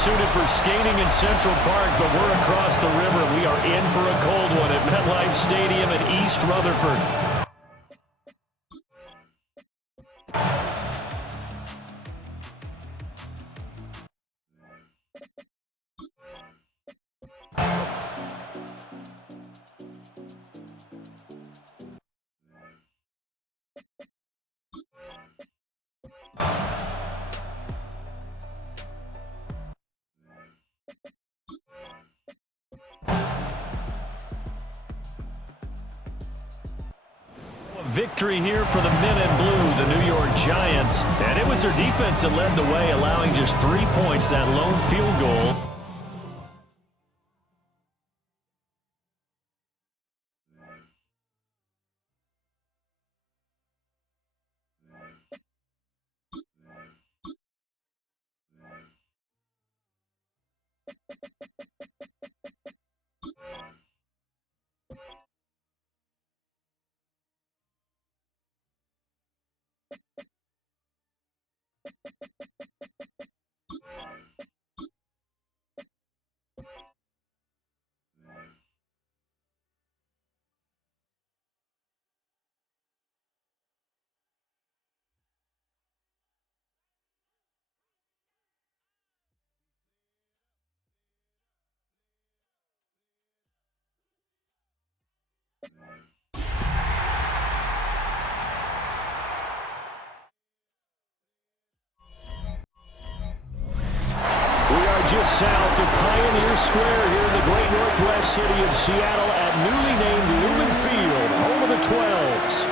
suited for skating in Central Park, but we're across the river. We are in for a cold one at MetLife Stadium in East Rutherford. Victory here for the men in blue, the New York Giants. And it was their defense that led the way, allowing just 3 points, that lone field goal. Just south of Pioneer Square here in the great northwest city of Seattle at newly named Lumen Field, home of the 12s.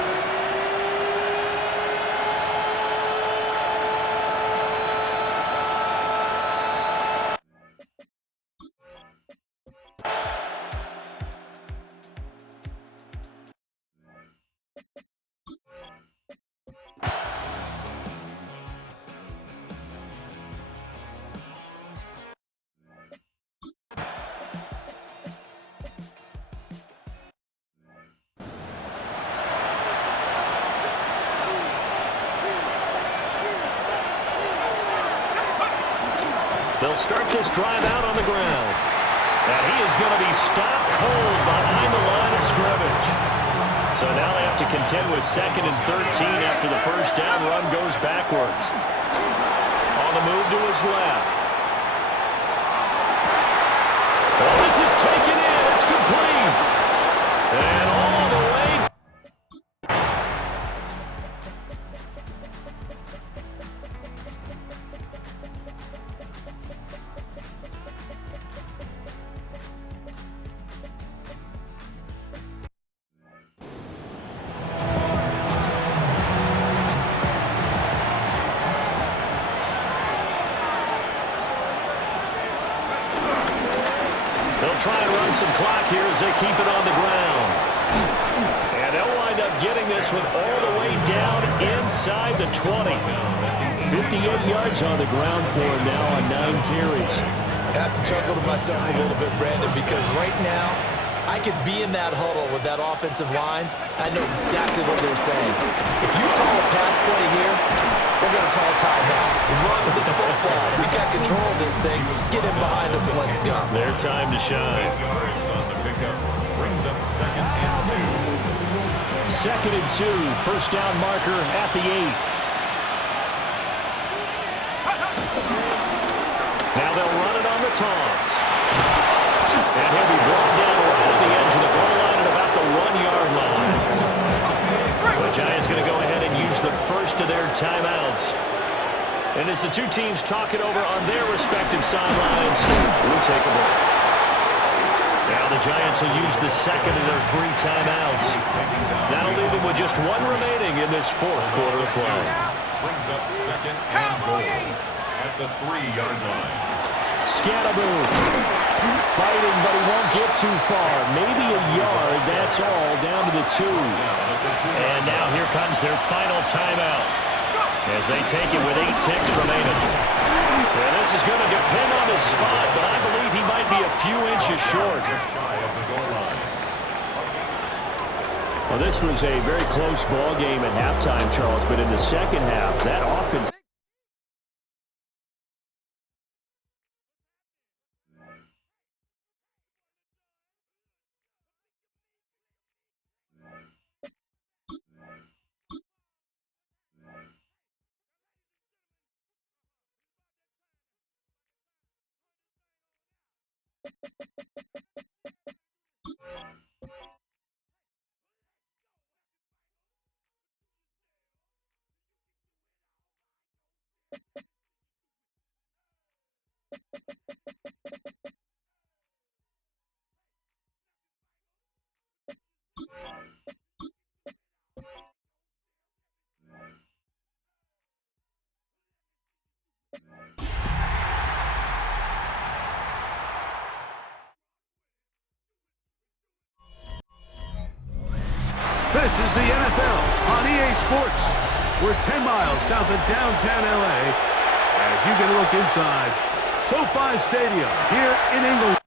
They'll start this drive out on the ground. And he is going to be stopped cold behind the line of scrimmage. So now they have to contend with 2nd and 13 after the first down run goes backwards. On the move to his left. Oh, this is taken in. It's complete. And all the way. Try and run some clock here as they keep it on the ground. And they'll wind up getting this one all the way down inside the 20. 58 yards on the ground for him now on 9 carries. I have to chuckle to myself a little bit, Brandon, because right now I could be in that huddle with that offensive line. I know exactly what they're saying. If you call a pass play here, we're going to call a timeout. Run the football. We got control of this thing. Get in behind us and let's go. Their time to shine. 8 yards on the pickup. Brings up 2nd and 2. 2nd and 2. First down marker at the 8. Now they'll run it on the toss. And he'll be brought down right at the edge of the goal line at about the 1-yard line. The Giants going to go ahead and use the first of their timeouts. And as the two teams talk it over on their respective sidelines, we take a break. Now the Giants will use the second of their 3 timeouts. That'll leave them with just 1 remaining in this 4th quarter of play. Brings up 2nd and goal at the 3-yard line. Scatterboom. Fighting, but he won't get too far. Maybe a yard, that's all, down to the 2. And now here comes their final timeout as they take it with 8 ticks remaining. And this is going to depend on his spot, but I believe he might be a few inches short. Well, this was a very close ball game at halftime, Charles, but in the second half, that offense This is the NFL on EA Sports. We're 10 miles south of downtown LA as you get a look inside SoFi Stadium here in England.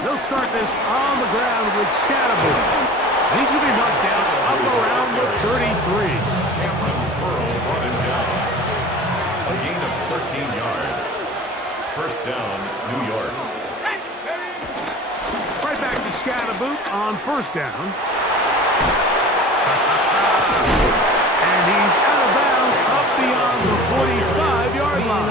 They'll start this on the ground with Scatterby. And he's going to be knocked down up around the 33. Cameron Pearl brought him down. A gain of 13 yards. First down, New York. Right back to Scatterby on first down. And he's out of bounds up beyond the 45-yard line.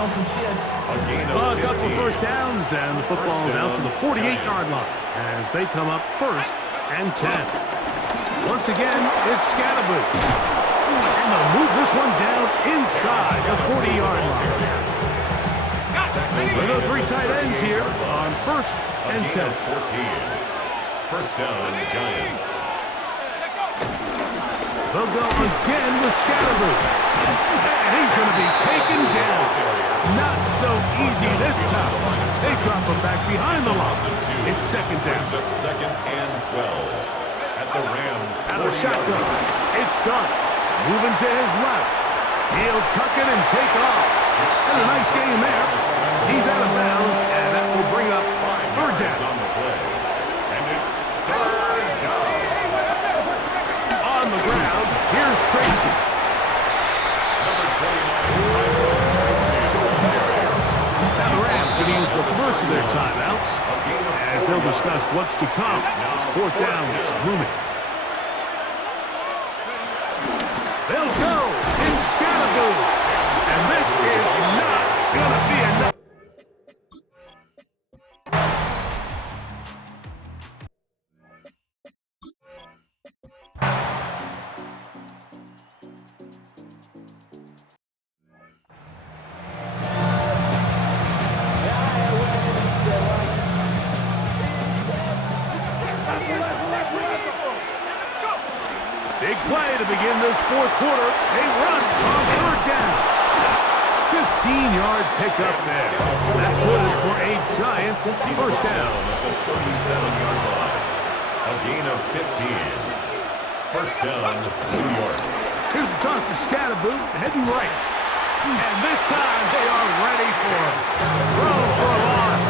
A couple of first downs, and the football's out to the 48-yard line as they come up first and 10. Once again, it's Scatterby. And they'll move this one down inside the 40-yard line. There are three tight ends here on first and 10. 14. First down, Giants. They'll go again with Scatterby. And he's going to be taken down. Not so easy this time. They drop him back behind the line. It's second down. Brings up second and 12. At the Rams. Out of shotgun. It's done. Moving to his left. He'll tuck it and take off. And a nice game there. He's out of bounds, and that will bring up third down. On the play. And it's third down. On the ground, here's Tracy. Number 29, Now the Rams going to use the first of their timeouts as they'll discuss what's to come as fourth down is looming. They'll go in Scatterby. And this is not going to be enough. Big play to begin this fourth quarter. They run on third down. 15-yard pickup there. That's good for a Giant first down. At the 37-yard line. A gain of 15. First down, New York. Here's the toss to Scatterby, heading right. And this time they are ready for him. Throw for a loss.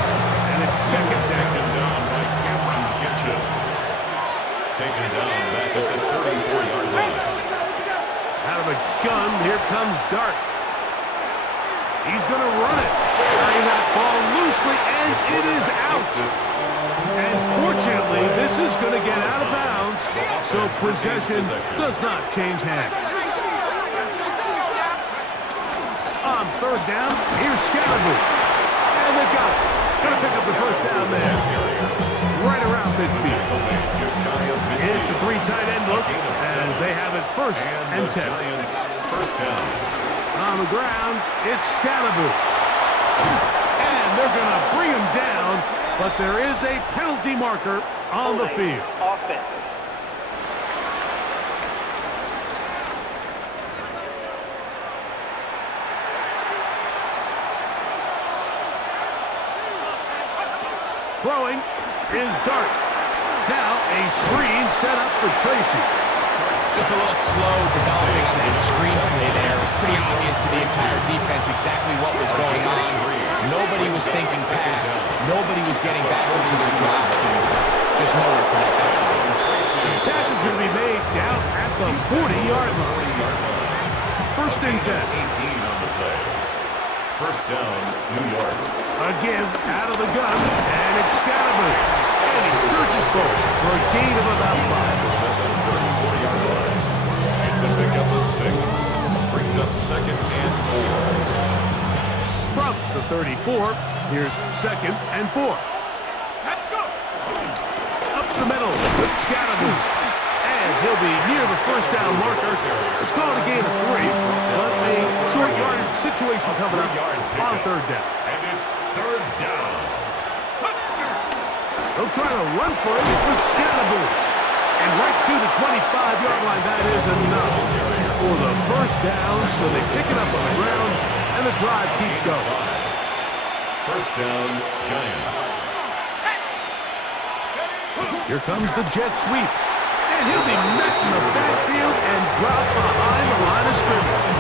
And it's second down. Taken down by Cameron Kitchens. Taken down back at the 34-yard line. Out of the gun, here comes Dart. He's going to run it. Carrying that ball loosely, and it is out. And fortunately, this is going to get out of bounds, so possession does not change hands. On third down, here's Scatterby. And they've got it. Going to pick up the first down there. Right around midfield. It's a three tight end look as they have it first and 10. First down. On the ground, it's Scatterby. And they're going to bring him down, but there is a penalty marker on the field. Offense. Throwing is Dart. Now a screen set up for Tracy. Just a little slow developing on that screen play there. It was pretty obvious to the entire defense exactly what was going on. Nobody was thinking pass. Nobody was getting back into their drops. And just nowhere for that back to go. The attack is going to be made down at the 40-yard line. First and 10. 18 on the play. First down, New York. A give out of the gun, and it's Scatterby. And he surges forward for a gain of about 5. 34-yard line. It's a pickup of 6. Brings up second and 4. From the 34, here's second and 4. Up the middle with Scatterby. And he'll be near the first down marker. It's called a gain of 3, but a short yardage situation coming up on third down. And it's third down. They'll try to run for it with Scatterby. And right to the 25-yard line, that is enough for the first down, so they pick it up on the ground, and the drive keeps going. First down, Giants. Here comes the jet sweep. And he'll be met in the backfield and dropped behind the line of scrimmage.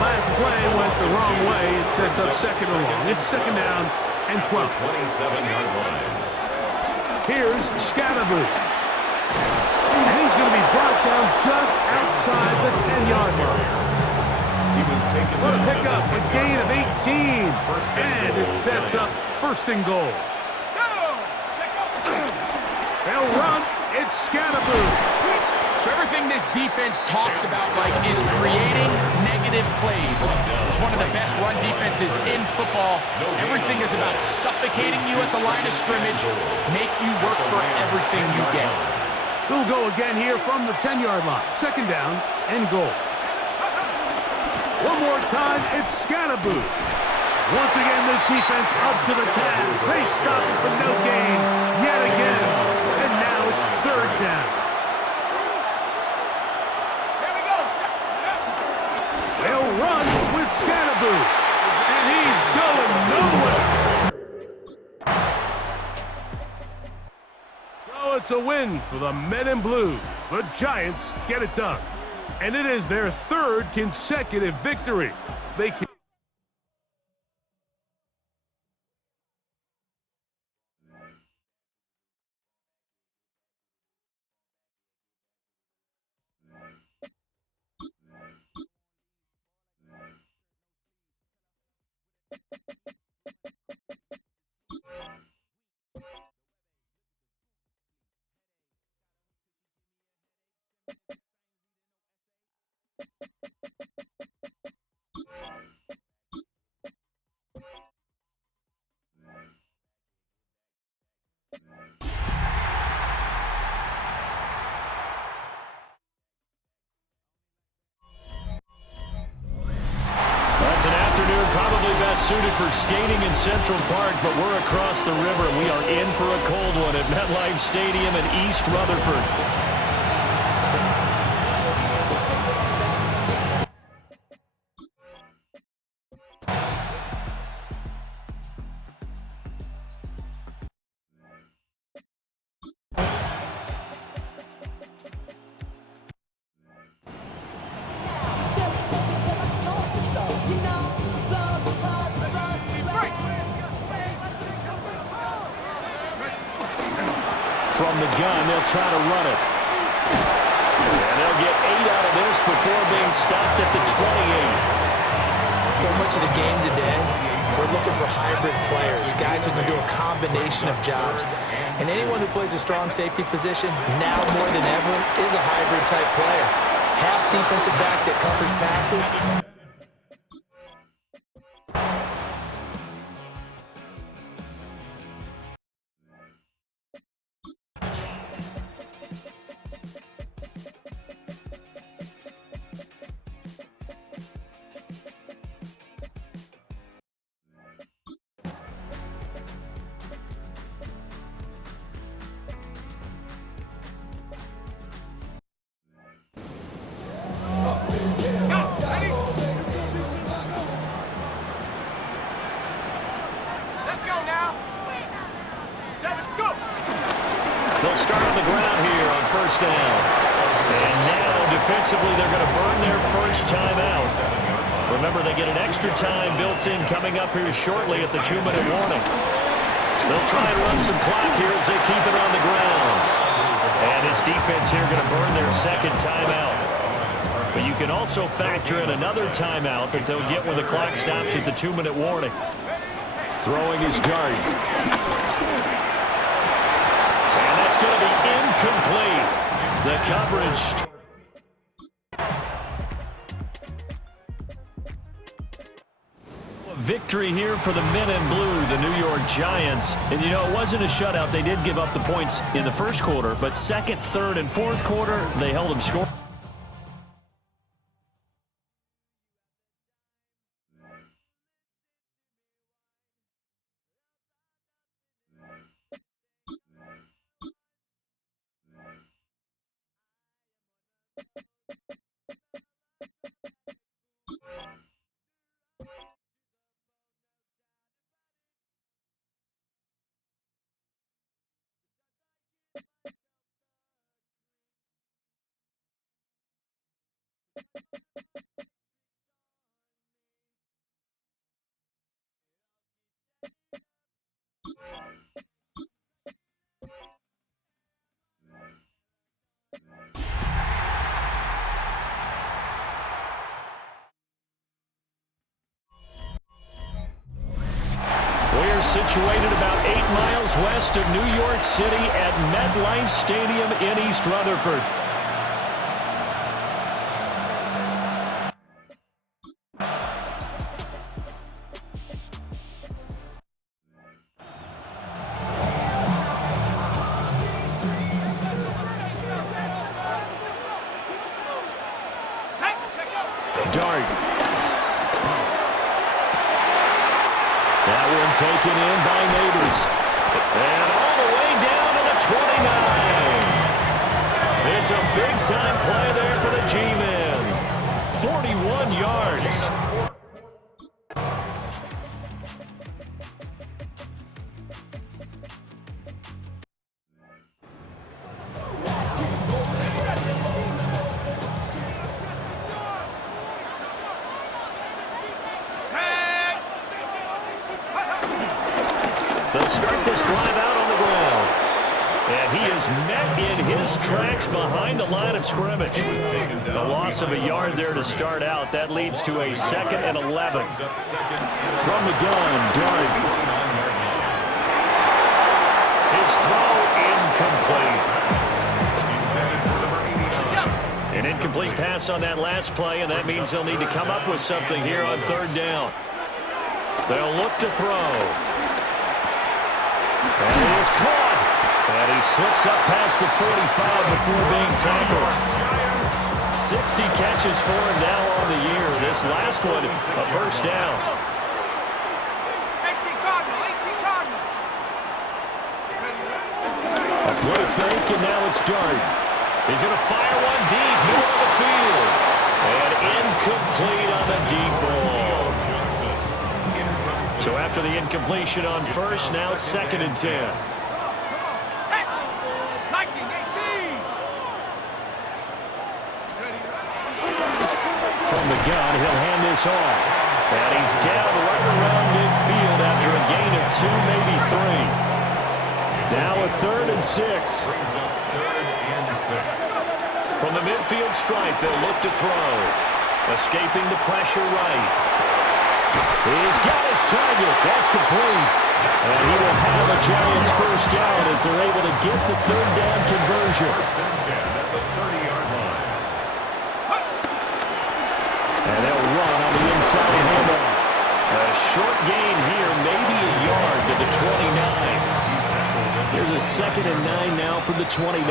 Last play went the wrong way. It sets up second and long. It's second down and 12. 27-yard line. Here's Scatterby. And he's going to be brought down just outside the 10-yard line. He was taken. What a pickup, a gain of 18. And it sets up first and goal. They'll run. It's Scatterby. So everything this defense talks about, like, is creating negative plays. It's one of the best run defenses in football. Everything is about suffocating you at the line of scrimmage, make you work for everything you get. He'll go again here from the 10-yard line. Second down and goal. One more time, it's Scatterby. Once again, this defense up to the task. They stop it for no gain yet again. And now it's third down. They'll run with Scatterby. And he's going nowhere. So it's a win for the Men in Blue. The Giants get it done. And it is their third consecutive victory. They can It's an afternoon probably best suited for skating in Central Park, but we're across the river. We are in for a cold one at MetLife Stadium in East Rutherford. From the gun, they'll try to run it. And they'll get 8 out of this before being stopped at the 28. So much of the game today, we're looking for hybrid players, guys who can do a combination of jobs. And anyone who plays a strong safety position, now more than ever, is a hybrid type player. Half defensive back that covers passes. They'll start on the ground here on first down. And now, defensively, they're going to burn their first time out. Remember, they get an extra time built in coming up here shortly at the 2-minute warning. They'll try and run some clock here as they keep it on the ground. And this defense here going to burn their second timeout. But you can also factor in another timeout that they'll get when the clock stops at the 2-minute warning. Throwing his dart. And that's going to be incomplete. The coverage. Victory here for the men in blue, the New York Giants. And, you know, it wasn't a shutout. They did give up the points in the first quarter, but second, third, and fourth quarter, they held them score. We're situated about 8 miles west of New York City at MetLife Stadium in East Rutherford. Dart. That one taken in by Neighbors. And all the way down to the 29. It's a big-time play there for the G-Men. 41 yards. They'll start this drive out on the ground. And he is met in his tracks behind the line of scrimmage. The loss of a yard there to start out. That leads to a 2nd and 11. From the gun, Dart. His throw incomplete. An incomplete pass on that last play, and that means they'll need to come up with something here on 3rd down. They'll look to throw. And he is caught. And he slips up past the 45 before being tackled. 60 catches for him now on the year. This last one, a first down. 18 Cardinal. A play fake, and now it's Dart. He's going to fire one deep, middle of the field. And incomplete on the deep ball. So after the incompletion on first, now 2nd and 10. From the gun, he'll hand this off. And he's down right around midfield after a gain of 2, maybe 3. Now a 3rd and 6. From the midfield stripe, they'll look to throw. Escaping the pressure right. He's got his target. That's complete. And he will have a Giants first down as they're able to get the 3rd down conversion. And they'll run on the inside handoff. A short gain here, maybe a yard to the 29. Here's a 2nd and 9 now from the 29.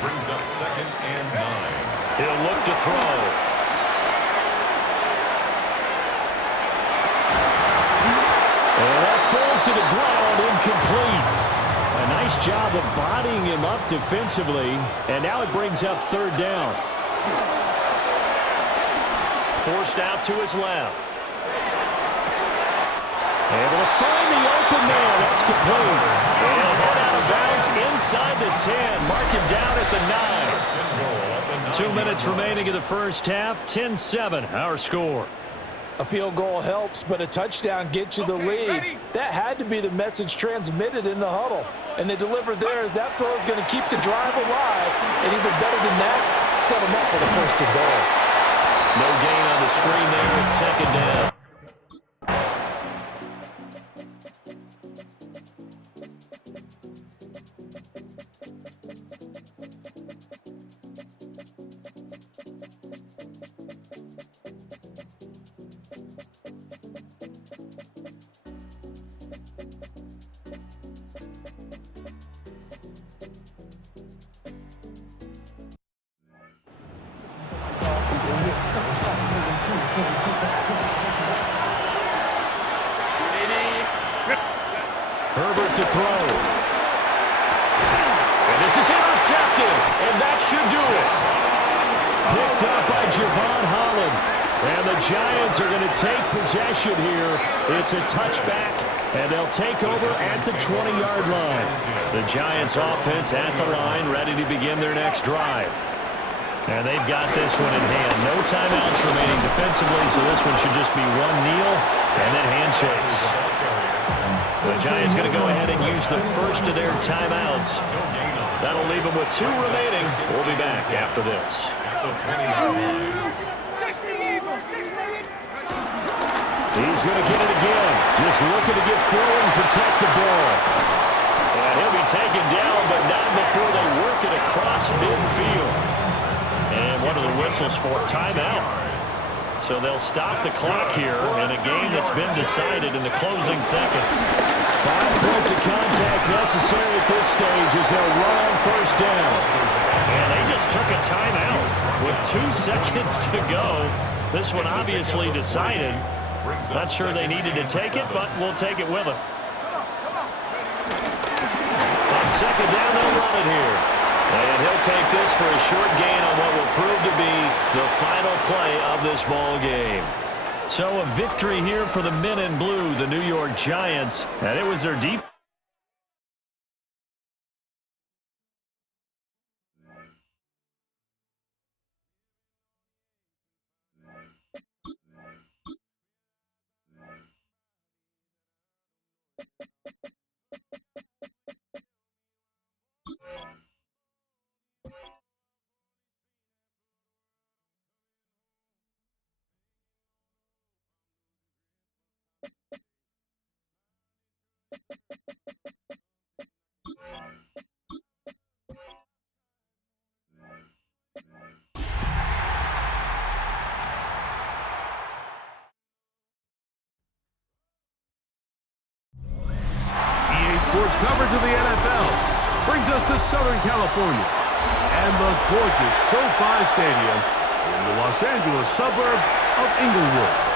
Brings up 2nd and 9. He'll look to throw. And that falls to the ground, incomplete. A nice job of bodying him up defensively. And now it brings up 3rd down. Forced out to his left. Able to find the open man. That's complete. And he'll head out of bounds inside the 10. Mark him down at the 9. 2 minutes remaining in the first half. 10-7, our score. A field goal helps, but a touchdown gets you the lead. That had to be the message transmitted in the huddle. And they delivered there as that throw is going to keep the drive alive. And even better than that, set them up for the first and goal. No gain on the screen there. It's second down. Herbert to throw. And this is intercepted, and that should do it. Picked up by Javon Holland. And the Giants are going to take possession here. It's a touchback, and they'll take over at the 20-yard line. The Giants offense at the line, ready to begin their next drive. And they've got this one in hand. No timeouts remaining defensively, so this one should just be one kneel and then handshakes. The Giants going to go ahead and use the first of their timeouts. That'll leave them with 2 remaining. We'll be back after this. He's going to get it again. Just looking to get forward and protect the ball. And he'll be taken down, but not before they work it across midfield. And what are the whistles for? Timeout. So they'll stop the clock here in a game that's been decided in the closing seconds. 5 points of contact necessary at this stage as they'll run on first down. And they just took a timeout with 2 seconds to go. This one obviously decided. Not sure they needed to take it, but we'll take it with them. On second down, they'll run it here. And he'll take this for a short gain on what will prove to be the final play of this ball game. So a victory here for the men in blue, the New York Giants. And it was their defense. Sports coverage of the NFL brings us to Southern California and the gorgeous SoFi Stadium in the Los Angeles suburb of Inglewood.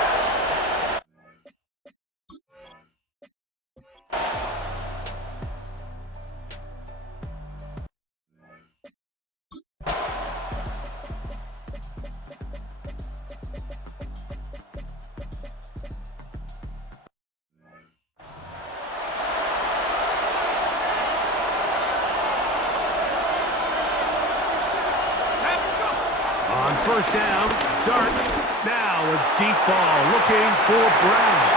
First down, Dart, now a deep ball looking for Brown.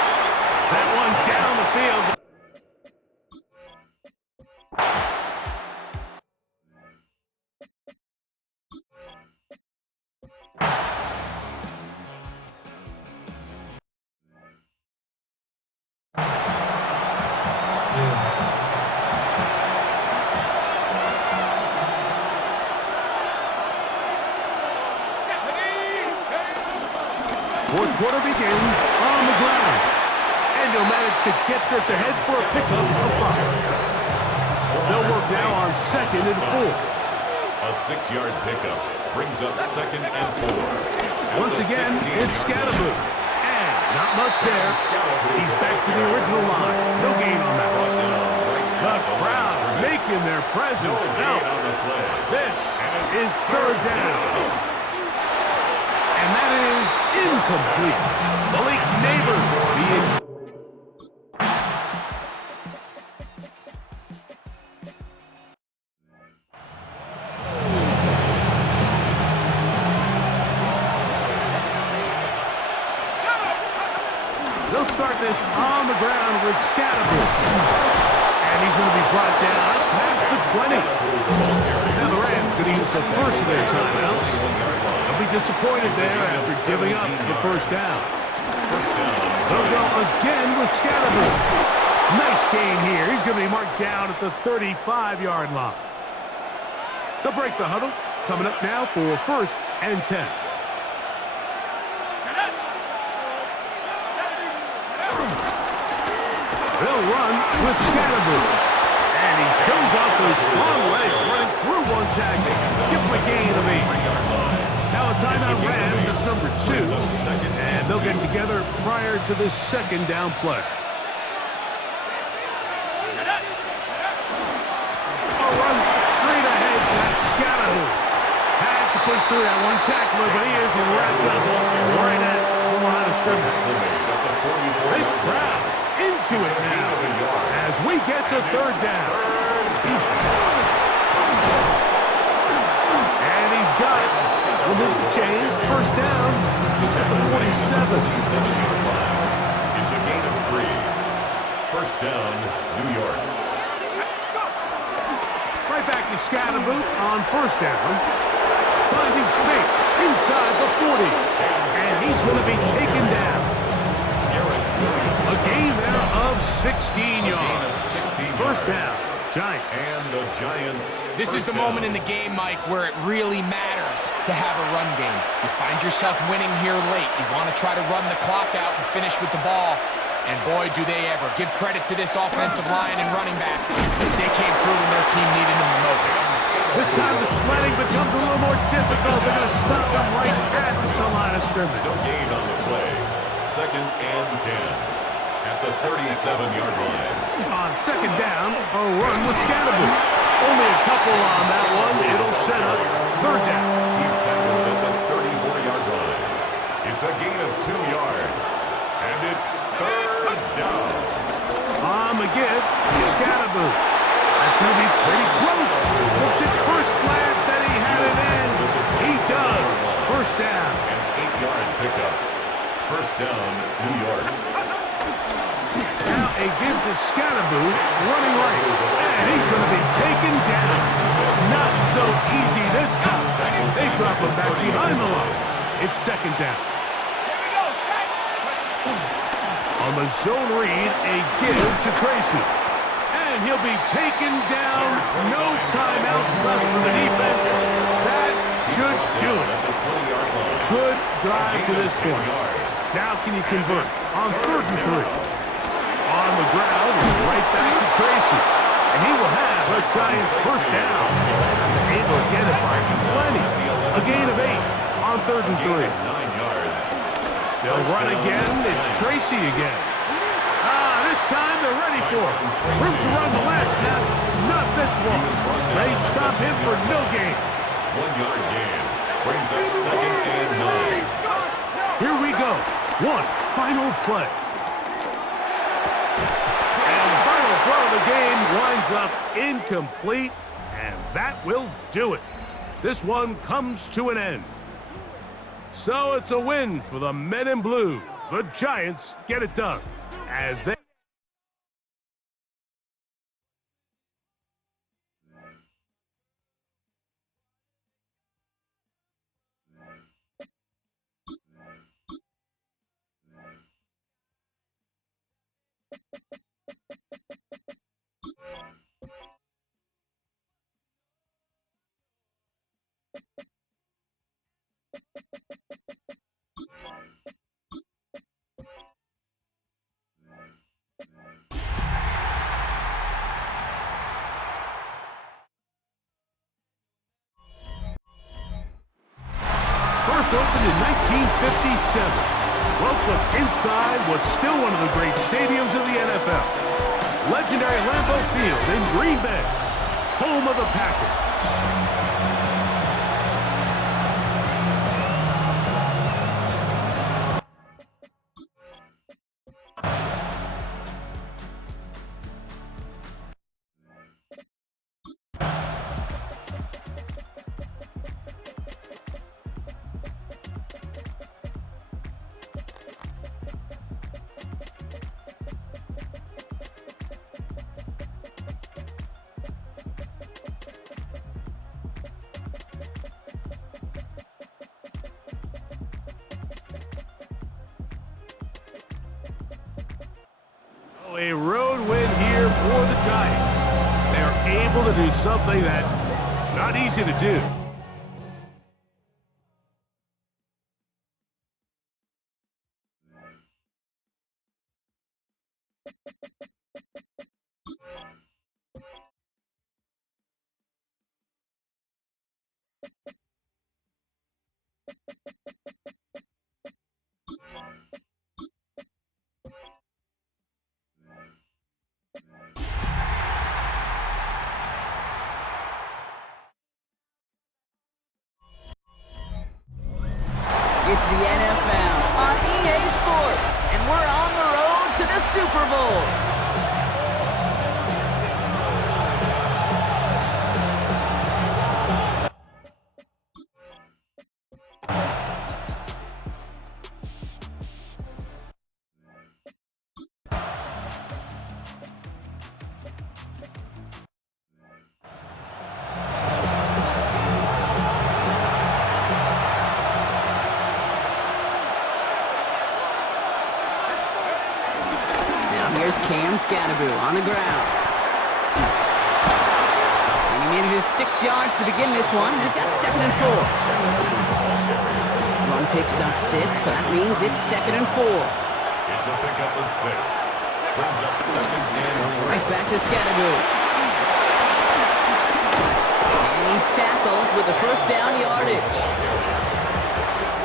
That one down the field. Fourth quarter begins on the ground. And he'll manage to get this ahead for a pickup of 5. They'll work now on 2nd and 4. A 6-yard pickup brings up 2nd and 4. Once again, it's Scatterboo. And not much there. He's back to the original line. No gain on that one. The crowd making their presence felt. This is 3rd down. And that is incomplete. Malik Neighbors being... They'll start this on the ground with Scatterbush. And he's going to be brought down past the 20. Now the Rams going to use the first of their timeouts. They'll be disappointed there after giving up the first down. They'll go again with Scatterbush. Nice gain here. He's going to be marked down at the 35-yard line. They'll break the huddle. Coming up now for 1st and 10. They'll run with Scatterbush. And he shows off those strong legs running through one tackle. Give him a gain of 8. Now a timeout Rams. It's number 2. And they'll get together prior to this second down play. A run straight ahead. That's Scatterbush. Had to push through that one tackler, but he is wrapped up right at the line of scrimmage. This crowd into it now as we get to 3rd down. And he's got it. We'll move the chains. 1st down at the 47. It's a gain of 3. 1st down, New York. Right back to Scatterbush on 1st down. Finding space inside the 40. And he's going to be taken down. A gain there of 16 yards. 1st down, Giants. And the Giants. This is the moment in the game, Mike, where it really matters to have a run game. You find yourself winning here late. You want to try to run the clock out and finish with the ball. And boy, do they ever. Give credit to this offensive line and running back. They came through when their team needed them the most. This time the sledding becomes a little more difficult. They're going to stop them right at the line of scrimmage. No gain on the play. 2nd and 10. At the 37-yard line. On 2nd down, a run with Scatterbush. Only a couple on that one. It'll set up 3rd down. He's tackled at the 34-yard line. It's a gain of 2 yards. And it's 3rd down. On the give, Scatterbush. That's going to be pretty close. Looked at first glance that he had it in. He does. 1st down. An 8-yard pickup. 1st down, New York. Now a give to Scatterbush, running right. And he's going to be taken down. Not so easy this time. They drop him back behind the line. It's 2nd down. On the zone read, a give to Tracy. And he'll be taken down. No timeouts left for the defense. That should do it. Good drive to this point. Now can you convert on 3rd and 3? On the ground, right back to Tracy. And he will have a Giants 1st down. He's able to get it by plenty. A gain of 8 on 3rd and 3. 9 yards. They'll run again. It's Tracy again. This time they're ready for it. Room to run the last snap. Not this one. They stop him for no gain. 1-yard gain. Brings up 2nd and 9. Here we go. One final play. Throw of the game winds up incomplete, and that will do it. This one comes to an end. So it's a win for the men in blue. The Giants get it done as they... First opened in 1957. Welcome inside what's still one of the great stadiums of the NFL. Legendary Lambeau Field in Green Bay, home of the Packers. A road win here for the Giants. They're able to do something that's not easy to do. It's the NFL on EA Sports, and we're on the road to the Super Bowl. Here's Cam Scatterbu on the ground. And he manages 6 yards to begin this one. They've got 2nd and 4. Run picks up 6, so that means it's 2nd and 4. It's a pickup of 6. Brings up 2nd and 4. Right back to Scatterbu. And he's tackled with the first down yardage.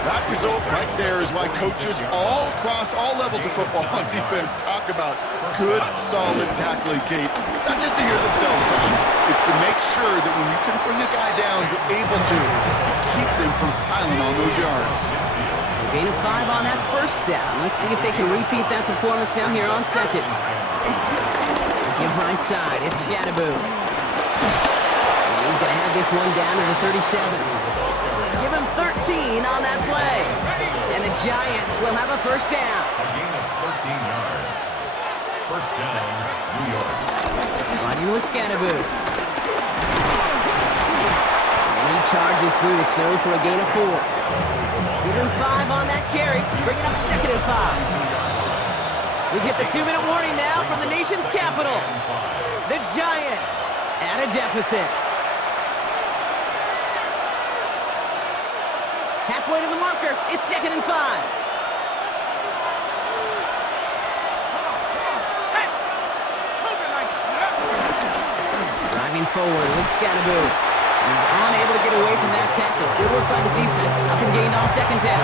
That result right there is why coaches all across all levels of football on defense talk about good, solid tackling, Kate. It's not just to hear themselves talk. It's to make sure that when you can bring a guy down, you're able to keep them from piling on those yards. A gain of 5 on that first down. Let's see if they can repeat that performance now here on 2nd. Give right side. It's Scatterbu. And he's going to have this one down to the 37. Give him 13 on that play. And the Giants will have a first down. A gain of 13 yards. First down, New York. Running with Scatterbu. And he charges through the snow for a gain of 4. Give him 5 on that carry. Bringing up 2nd and 5. We've hit the 2-minute warning now from the nation's capital. The Giants at a deficit. Halfway to the marker, it's 2nd and 5. Driving forward with Scatterbu. He's unable to get away from that tackle. Good work by the defense. Nothing gained on 2nd down.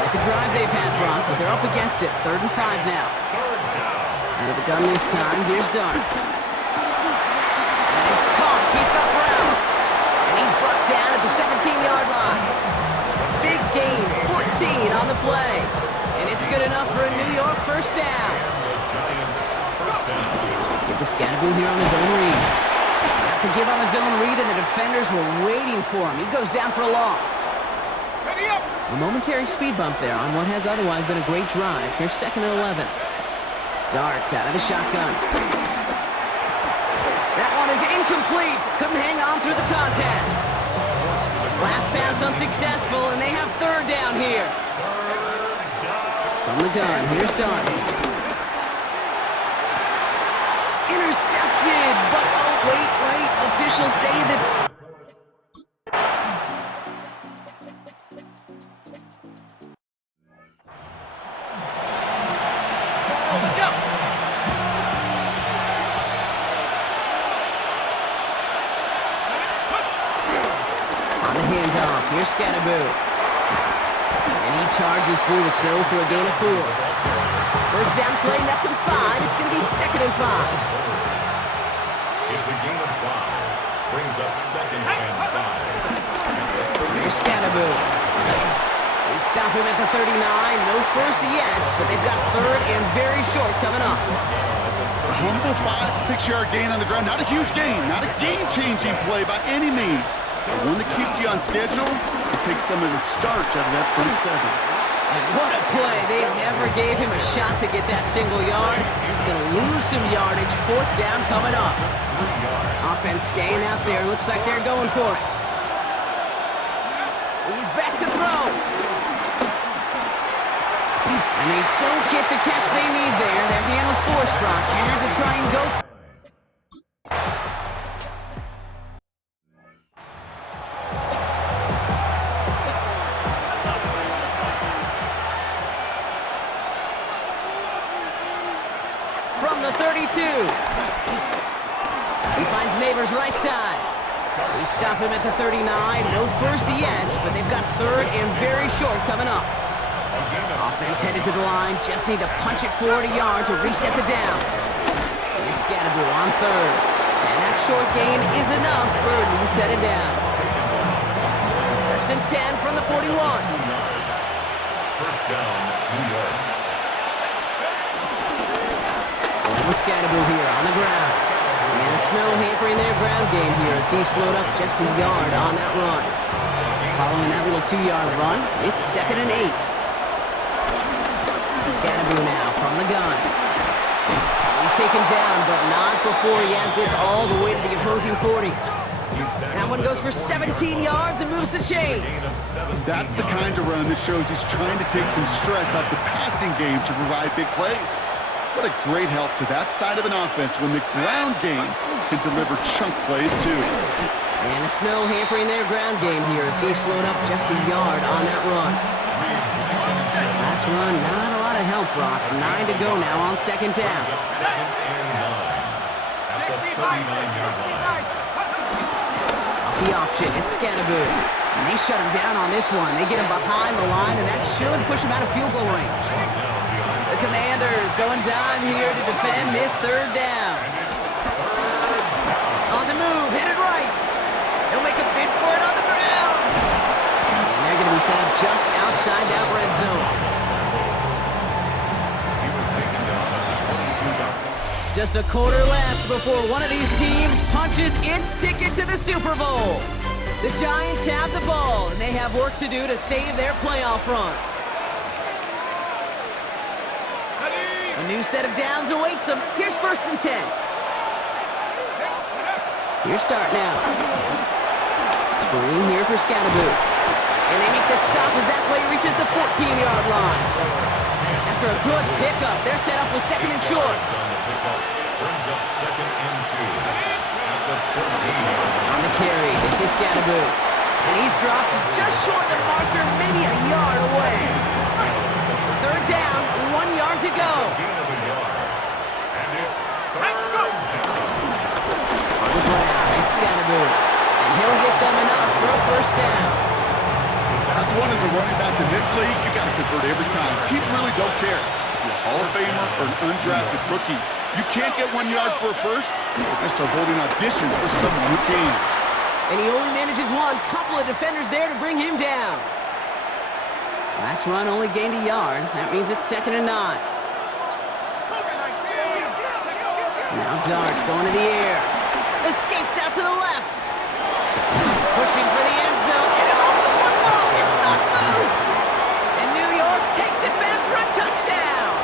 Like the drive they've had, Brock, but they're up against it. 3rd and 5 now. Out of the gun this time, here's Dart. And he's caught. He's got Brown. And he's brought down at the 17-yard line. Big gain, 14 on the play. And it's good enough for a New York first down. Give the Scatterbu here on his own read. Got the give on his own read, and the defenders were waiting for him. He goes down for a loss. A momentary speed bump there on what has otherwise been a great drive. Here's 2nd and 11. Darts out of the shotgun. That one is incomplete. Couldn't hang on through the contact. Last pass unsuccessful, and they have 3rd down here. From the gun, here's Dart. Intercepted, but oh, wait. Officials say that... On the handoff, here's Scatterbu. And he charges through the snow for a gain of 4. First down play, nets him 5. It's going to be 2nd and 5. It's a gain of 5. Brings up 2nd and 5. Here's Scatterbu. They stop him at the 39. No first yet, but they've got 3rd and very short coming up. A humble 5 to 6 yard gain on the ground. Not a huge gain, not a game-changing play by any means. But one that keeps you on schedule and takes some of the starch out of that front 7. And what a play. They never gave him a shot to get that single yard. He's going to lose some yardage. 4th down coming up. Offense staying out there. Looks like they're going for it. He's back to throw. And they don't get the catch they need there. Their hand was forced, Brock. Had to try and go. From the 32. He finds Neighbors right side. We stop him at the 39. No first yet, but they've got third and very short coming up. Offense headed to the line. Just need to punch it 40 yards to reset the downs. It's Scatterbroo on third. And that short gain is enough for a new set of downs. First and 10 from the 41. First down, New York. Scatterbroo here on the ground. And the snow hampering their ground game here as he slowed up just a yard on that run. Following that little 2-yard run, it's 2nd and 8. Scatterbroo now from the gun. He's taken down, but not before he has this all the way to the opposing 40. That one goes for 17 yards and moves the chains. That's the kind of run that shows he's trying to take some stress off the passing game to provide big plays. What a great help to that side of an offense when the ground game can deliver chunk plays too. And the snow hampering their ground game here as he slowed up just a yard on that run. Last run, not a lot of help, Brock. 9 to go now on 2nd down. 2nd and 9 at the 39-yard line. Off the option, it's Scatterbroo. And they shut him down on this one. They get him behind the line, and that should push him out of field goal range. The Commanders going dime here to defend this 3rd down. On the move, hit it right. They'll make a bid for it on the ground. And they're going to be set up just outside that red zone. He was taken down at the 22-yard line. Just a quarter left before one of these teams punches its ticket to the Super Bowl. The Giants have the ball, and they have work to do to save their playoff run. A new set of downs awaits them. Here's 1st and 10. Here's start now. Screen here for Scatterbroo. And they make the stop as that play reaches the 14-yard line. After a good pickup, they're set up with 2nd and short. On the pickup, brings up 2nd and 2 at the 13-yard line. On the carry, this is Scatterbroo. And he's dropped just short of the marker, maybe a yard away. 3rd down, 1 yard to go. Gain of a yard. And it's 3rd down. On the ground, it's Scatterbroo. And he'll get them enough for a 1st down. That's one as a running back in this league, you got to convert every time. Teams really don't care if you're a Hall of Famer or an undrafted rookie. You can't get 1 yard for a first, they start holding auditions for someone who can. And he only manages one. Couple of defenders there to bring him down. Last run only gained a yard. That means it's 2nd and 9. Now Darts going to the air. Escapes out to the left. Pushing for the end zone. And it lost the football. It's not loose. And New York takes it back for a touchdown.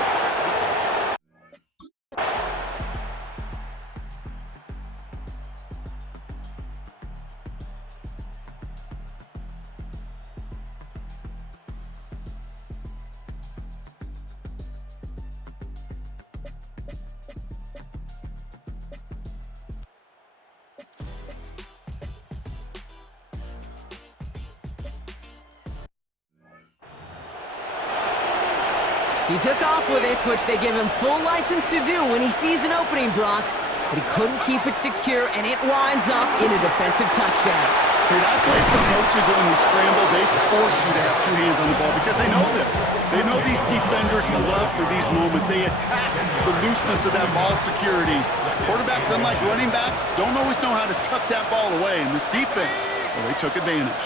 He took off with it, which they give him full license to do when he sees an opening, Brock. But he couldn't keep it secure, and it winds up in a defensive touchdown. Kate, I played for coaches that when you scramble, they force you to have 2 hands on the ball because they know this. They know these defenders love for these moments. They attack the looseness of that ball security. Quarterbacks, unlike running backs, don't always know how to tuck that ball away. And this defense, well, they took advantage.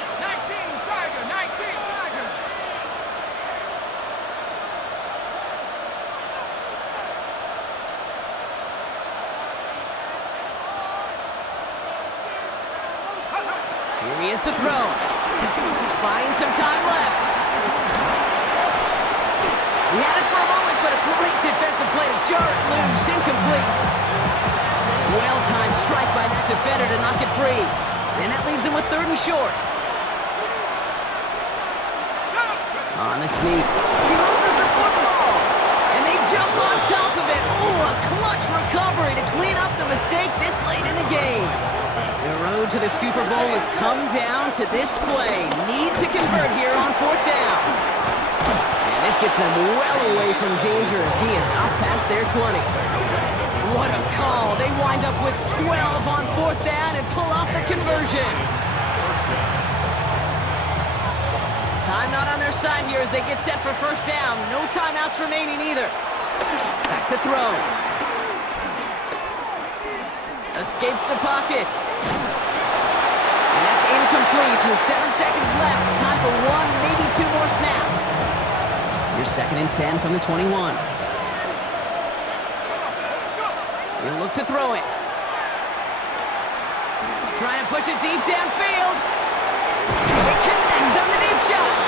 Here he is to throw. Buying some time left. He had it for a moment, but a great defensive play to jar it loose. Incomplete. Well-timed strike by that defender to knock it free. And that leaves him with 3rd and short. On the sneak. He loses the football. jump on top of it. Ooh, a clutch recovery to clean up the mistake this late in the game. The road to the Super Bowl has come down to this play. Need to convert here on 4th down. And this gets them well away from danger as he is up past their 20. What a call. They wind up with 12 on 4th down and pull off the conversion. Time not on their side here as they get set for 1st down. No timeouts remaining either. Back to throw. Escapes the pocket. And that's incomplete with 7 seconds left. Time for 1, maybe 2 more snaps. Here's 2nd and 10 from the 21. He'll look to throw it. Trying to push it deep downfield. It connects on the deep shot.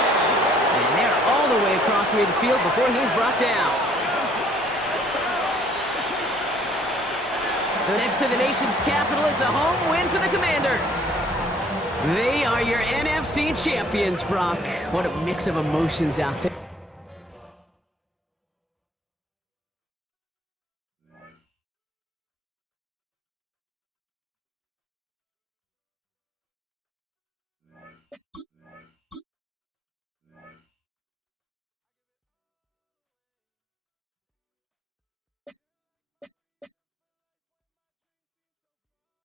And they're all the way across midfield before he's brought down. So next to the nation's capital, it's a home win for the Commanders. They are your NFC champions, Brock. What a mix of emotions out there.